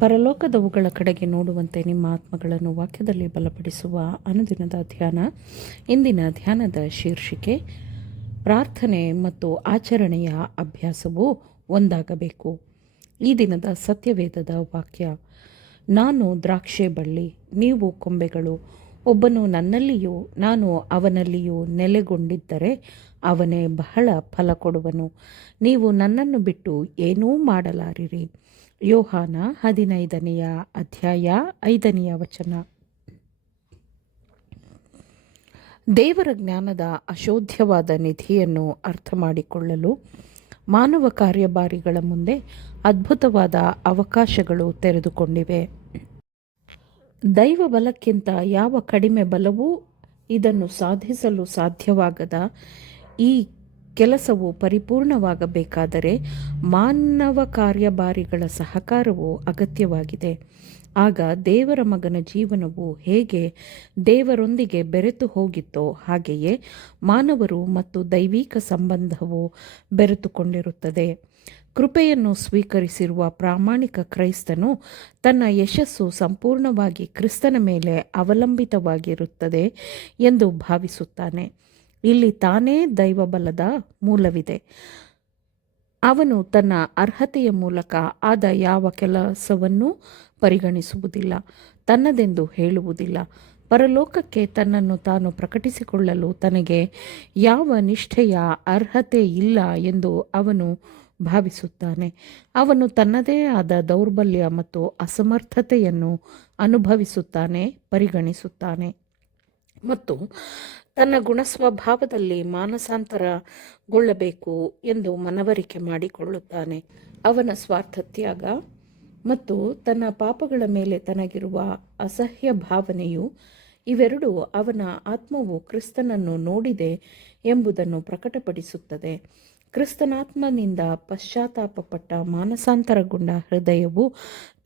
ಪರಲೋಕದವುಗಳ ಕಡೆಗೆ ನೋಡುವಂತೆ ನಿಮ್ಮ ಆತ್ಮಗಳನ್ನು ವಾಕ್ಯದಲ್ಲಿ ಬಲಪಡಿಸುವ ಅನುದಿನದ ಧ್ಯಾನ. ಇಂದಿನ ಧ್ಯಾನದ ಶೀರ್ಷಿಕೆ, ಪ್ರಾರ್ಥನೆ ಮತ್ತು ಆಚರಣೆಯ ಅಭ್ಯಾಸವು ಒಂದಾಗಬೇಕು. ಈ ದಿನದ ಸತ್ಯವೇದದ ವಾಕ್ಯ, ನಾನು ದ್ರಾಕ್ಷೆ ಬಳ್ಳಿ, ನೀವು ಕೊಂಬೆಗಳು. ಒಬ್ಬನು ನನ್ನಲ್ಲಿಯೂ ನಾನು ಅವನಲ್ಲಿಯೂ ನೆಲೆಗೊಂಡಿದ್ದರೆ ಅವನೇ ಬಹಳ ಫಲ ಕೊಡುವನು. ನೀವು ನನ್ನನ್ನು ಬಿಟ್ಟು ಏನೂ ಮಾಡಲಾರಿರಿ. ಯೋಹಾನ 15ನೇ ಅಧ್ಯಾಯ 5ನೇ ವಚನ. ದೇವರ ಜ್ಞಾನದ ಅಶೋಧ್ಯವಾದ ನಿಧಿಯನ್ನು ಅರ್ಥ ಮಾಡಿಕೊಳ್ಳಲು ಮಾನವ ಕಾರ್ಯಭಾರಿಗಳ ಮುಂದೆ ಅದ್ಭುತವಾದ ಅವಕಾಶಗಳು ತೆರೆದುಕೊಂಡಿವೆ. ದೈವ ಬಲಕ್ಕಿಂತ ಯಾವ ಕಡಿಮೆ ಬಲವೂ ಇದನ್ನು ಸಾಧಿಸಲು ಸಾಧ್ಯವಾಗದ ಈ ಕೆಲಸವು ಪರಿಪೂರ್ಣವಾಗಬೇಕಾದರೆ ಮಾನವ ಕಾರ್ಯಭಾರಿಗಳ ಸಹಕಾರವು ಅಗತ್ಯವಾಗಿದೆ. ಆಗ ದೇವರ ಮಗನ ಜೀವನವು ಹೇಗೆ ದೇವರೊಂದಿಗೆ ಬೆರೆತು ಹೋಗಿತ್ತೋ ಹಾಗೆಯೇ ಮಾನವರು ಮತ್ತು ದೈವಿಕ ಸಂಬಂಧವು ಬೆರೆತುಕೊಂಡಿರುತ್ತದೆ. ಕೃಪೆಯನ್ನು ಸ್ವೀಕರಿಸಿರುವ ಪ್ರಾಮಾಣಿಕ ಕ್ರೈಸ್ತನು ತನ್ನ ಯಶಸ್ಸು ಸಂಪೂರ್ಣವಾಗಿ ಕ್ರಿಸ್ತನ ಮೇಲೆ ಅವಲಂಬಿತವಾಗಿರುತ್ತದೆ ಎಂದು ಭಾವಿಸುತ್ತಾನೆ. ಇಲ್ಲಿ ತಾನೇ ದೈವಬಲದ ಮೂಲವಿದೆ. ಅವನು ತನ್ನ ಅರ್ಹತೆಯ ಮೂಲಕ ಆದ ಯಾವ ಕೆಲಸವನ್ನೂ ಪರಿಗಣಿಸುವುದಿಲ್ಲ, ತನ್ನದೆಂದು ಹೇಳುವುದಿಲ್ಲ. ಪರಲೋಕಕ್ಕೆ ತನ್ನನ್ನು ತಾನು ಪ್ರಕಟಿಸಿಕೊಳ್ಳಲು ತನಗೆ ಯಾವ ನಿಷ್ಠೆಯ ಅರ್ಹತೆ ಇಲ್ಲ ಎಂದು ಅವನು ಭಾವಿಸುತ್ತಾನೆ. ಅವನು ತನ್ನದೇ ಆದ ದೌರ್ಬಲ್ಯ ಮತ್ತು ಅಸಮರ್ಥತೆಯನ್ನು ಅನುಭವಿಸುತ್ತಾನೆ, ಪರಿಗಣಿಸುತ್ತಾನೆ ಮತ್ತು ತನ್ನ ಗುಣಸ್ವಭಾವದಲ್ಲಿ ಮಾನಸಾಂತರಗೊಳ್ಳಬೇಕು ಎಂದು ಮನವರಿಕೆ ಮಾಡಿಕೊಳ್ಳುತ್ತಾನೆ. ಅವನ ಸ್ವಾರ್ಥತ್ಯಾಗ ಮತ್ತು ತನ್ನ ಪಾಪಗಳ ಮೇಲೆ ತನಗಿರುವ ಅಸಹ್ಯ ಭಾವನೆಯು ಇವೆರಡೂ ಅವನ ಆತ್ಮವು ಕ್ರಿಸ್ತನನ್ನು ನೋಡಿದೆ ಎಂಬುದನ್ನು ಪ್ರಕಟಪಡಿಸುತ್ತದೆ. ಕ್ರಿಸ್ತನಾತ್ಮನಿಂದ ಪಶ್ಚಾತ್ತಾಪಪಟ್ಟ ಮಾನಸಾಂತರಗೊಂಡ ಹೃದಯವು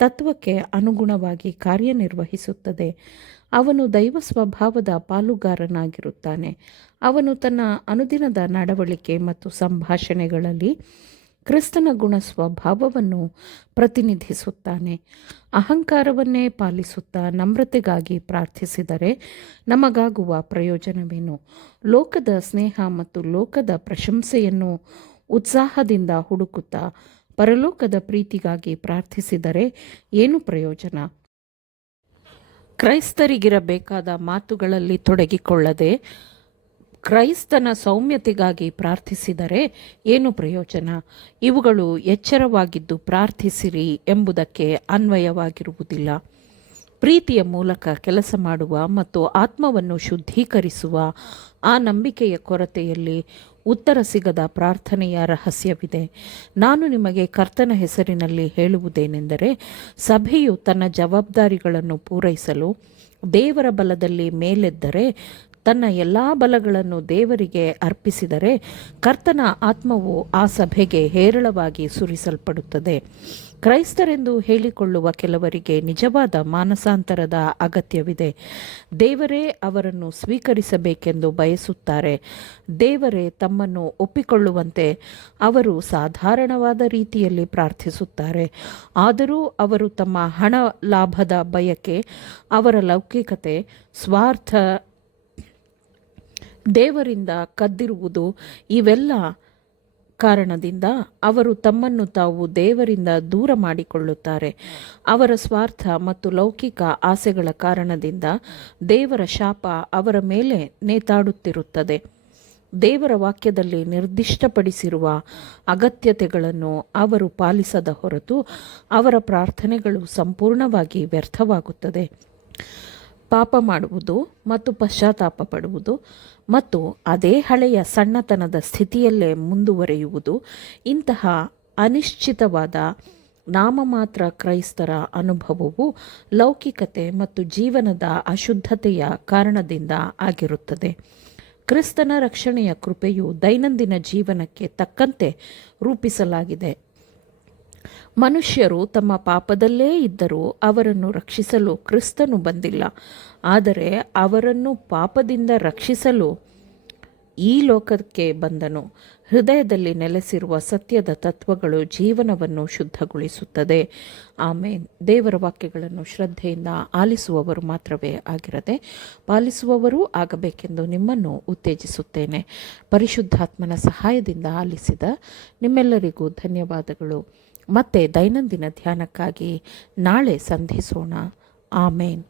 ತತ್ವಕ್ಕೆ ಅನುಗುಣವಾಗಿ ಕಾರ್ಯನಿರ್ವಹಿಸುತ್ತದೆ. ಅವನು ದೈವ ಸ್ವಭಾವದ ಪಾಲುಗಾರನಾಗಿರುತ್ತಾನೆ. ಅವನು ತನ್ನ ಅನುದಿನದ ನಡವಳಿಕೆ ಮತ್ತು ಸಂಭಾಷಣೆಗಳಲ್ಲಿ ಕ್ರಿಸ್ತನ ಗುಣ ಸ್ವಭಾವವನ್ನು ಪ್ರತಿನಿಧಿಸುತ್ತಾನೆ. ಅಹಂಕಾರವನ್ನೇ ಪಾಲಿಸುತ್ತಾ ನಮ್ರತೆಗಾಗಿ ಪ್ರಾರ್ಥಿಸಿದರೆ ನಮಗಾಗುವ ಪ್ರಯೋಜನವೇನು? ಲೋಕದ ಸ್ನೇಹ ಮತ್ತು ಲೋಕದ ಪ್ರಶಂಸೆಯನ್ನು ಉತ್ಸಾಹದಿಂದ ಹುಡುಕುತ್ತಾ ಪರಲೋಕದ ಪ್ರೀತಿಗಾಗಿ ಪ್ರಾರ್ಥಿಸಿದರೆ ಏನು ಪ್ರಯೋಜನ? ಕ್ರೈಸ್ತರಿಗಿರಬೇಕಾದ ಮಾತುಗಳಲ್ಲಿ ತೊಡಗಿಕೊಳ್ಳದೆ ಕ್ರೈಸ್ತನ ಸೌಮ್ಯತೆಗಾಗಿ ಪ್ರಾರ್ಥಿಸಿದರೆ ಏನು ಪ್ರಯೋಜನ? ಇವುಗಳು ಎಚ್ಚರವಾಗಿದ್ದು ಪ್ರಾರ್ಥಿಸಿರಿ ಎಂಬುದಕ್ಕೆ ಅನ್ವಯವಾಗಿರುವುದಿಲ್ಲ. ಪ್ರೀತಿಯ ಮೂಲಕ ಕೆಲಸ ಮಾಡುವ ಮತ್ತು ಆತ್ಮವನ್ನು ಶುದ್ಧೀಕರಿಸುವ ಆ ನಂಬಿಕೆಯ ಕೊರತೆಯಲ್ಲಿ ಉತ್ತರ ಸಿಗದ ಪ್ರಾರ್ಥನೆಯ ರಹಸ್ಯವಿದೆ. ನಾನು ನಿಮಗೆ ಕರ್ತನ ಹೆಸರಿನಲ್ಲಿ ಹೇಳುವುದೇನೆಂದರೆ, ಸಭೆಯು ತನ್ನ ಜವಾಬ್ದಾರಿಗಳನ್ನು ಪೂರೈಸಲು ದೇವರ ಬಲದಲ್ಲಿ ಮೇಲೆದ್ದರೆ, ತನ್ನ ಎಲ್ಲ ಬಲಗಳನ್ನು ದೇವರಿಗೆ ಅರ್ಪಿಸಿದರೆ ಕರ್ತನ ಆತ್ಮವು ಆ ಸಭೆಗೆ ಹೇರಳವಾಗಿ ಸುರಿಸಲ್ಪಡುತ್ತದೆ. ಕ್ರೈಸ್ತರೆಂದು ಹೇಳಿಕೊಳ್ಳುವ ಕೆಲವರಿಗೆ ನಿಜವಾದ ಮಾನಸಾಂತರದ ಅಗತ್ಯವಿದೆ. ದೇವರೇ ಅವರನ್ನು ಸ್ವೀಕರಿಸಬೇಕೆಂದು ಬಯಸುತ್ತಾರೆ. ದೇವರೇ ತಮ್ಮನ್ನು ಒಪ್ಪಿಕೊಳ್ಳುವಂತೆ ಅವರು ಸಾಧಾರಣವಾದ ರೀತಿಯಲ್ಲಿ ಪ್ರಾರ್ಥಿಸುತ್ತಾರೆ. ಆದರೂ ಅವರು ತಮ್ಮ ಹಣ ಲಾಭದ ಬಯಕೆ, ಅವರ ಲೌಕಿಕತೆ, ಸ್ವಾರ್ಥ, ದೇವರಿಂದ ಕದ್ದಿರುವುದು, ಇವೆಲ್ಲ ಕಾರಣದಿಂದ ಅವರು ತಮ್ಮನ್ನು ತಾವು ದೇವರಿಂದ ದೂರ ಮಾಡಿಕೊಳ್ಳುತ್ತಾರೆ. ಅವರ ಸ್ವಾರ್ಥ ಮತ್ತು ಲೌಕಿಕ ಆಸೆಗಳ ಕಾರಣದಿಂದ ದೇವರ ಶಾಪ ಅವರ ಮೇಲೆ ನೇತಾಡುತ್ತಿರುತ್ತದೆ. ದೇವರ ವಾಕ್ಯದಲ್ಲಿ ನಿರ್ದಿಷ್ಟಪಡಿಸಿರುವ ಅಗತ್ಯತೆಗಳನ್ನು ಅವರು ಪಾಲಿಸದ ಹೊರತು ಅವರ ಪ್ರಾರ್ಥನೆಗಳು ಸಂಪೂರ್ಣವಾಗಿ ವ್ಯರ್ಥವಾಗುತ್ತದೆ. ಪಾಪ ಮಾಡುವುದು ಮತ್ತು ಪಶ್ಚಾತ್ತಾಪ ಪಡುವುದು ಮತ್ತು ಅದೇ ಹಳೆಯ ಸಣ್ಣತನದ ಸ್ಥಿತಿಯಲ್ಲೇ ಮುಂದುವರಿಯುವುದು, ಇಂತಹ ಅನಿಶ್ಚಿತವಾದ ನಾಮಮಾತ್ರ ಕ್ರೈಸ್ತರ ಅನುಭವವು ಲೌಕಿಕತೆ ಮತ್ತು ಜೀವನದ ಅಶುದ್ಧತೆಯ ಕಾರಣದಿಂದ ಆಗಿರುತ್ತದೆ. ಕ್ರಿಸ್ತನ ರಕ್ಷಣೆಯ ಕೃಪೆಯು ದೈನಂದಿನ ಜೀವನಕ್ಕೆ ತಕ್ಕಂತೆ ರೂಪಿಸಲಾಗಿದೆ. ಮನುಷ್ಯರು ತಮ್ಮ ಪಾಪದಲ್ಲೇ ಇದ್ದರೂ ಅವರನ್ನು ರಕ್ಷಿಸಲು ಕ್ರಿಸ್ತನು ಬಂದಿಲ್ಲ. ಆದರೆ ಅವರನ್ನು ಪಾಪದಿಂದ ರಕ್ಷಿಸಲು ಈ ಲೋಕಕ್ಕೆ ಬಂದನು. ಹೃದಯದಲ್ಲಿ ನೆಲೆಸಿರುವ ಸತ್ಯದ ತತ್ವಗಳು ಜೀವನವನ್ನು ಶುದ್ಧಗೊಳಿಸುತ್ತದೆ. ಆಮೇನ್. ದೇವರ ವಾಕ್ಯಗಳನ್ನು ಶ್ರದ್ಧೆಯಿಂದ ಆಲಿಸುವವರು ಮಾತ್ರವೇ ಆಗಿರದೆ ಪಾಲಿಸುವವರೂ ಆಗಬೇಕೆಂದು ನಿಮ್ಮನ್ನು ಉತ್ತೇಜಿಸುತ್ತೇನೆ. ಪರಿಶುದ್ಧಾತ್ಮನ ಸಹಾಯದಿಂದ ಆಲಿಸಿದ ನಿಮ್ಮೆಲ್ಲರಿಗೂ ಧನ್ಯವಾದಗಳು. ಮತ್ತೆ ದೈನಂದಿನ ಧ್ಯಾನಕ್ಕಾಗಿ ನಾಳೆ ಸಂಧಿಸೋಣ. ಆಮೇನ್.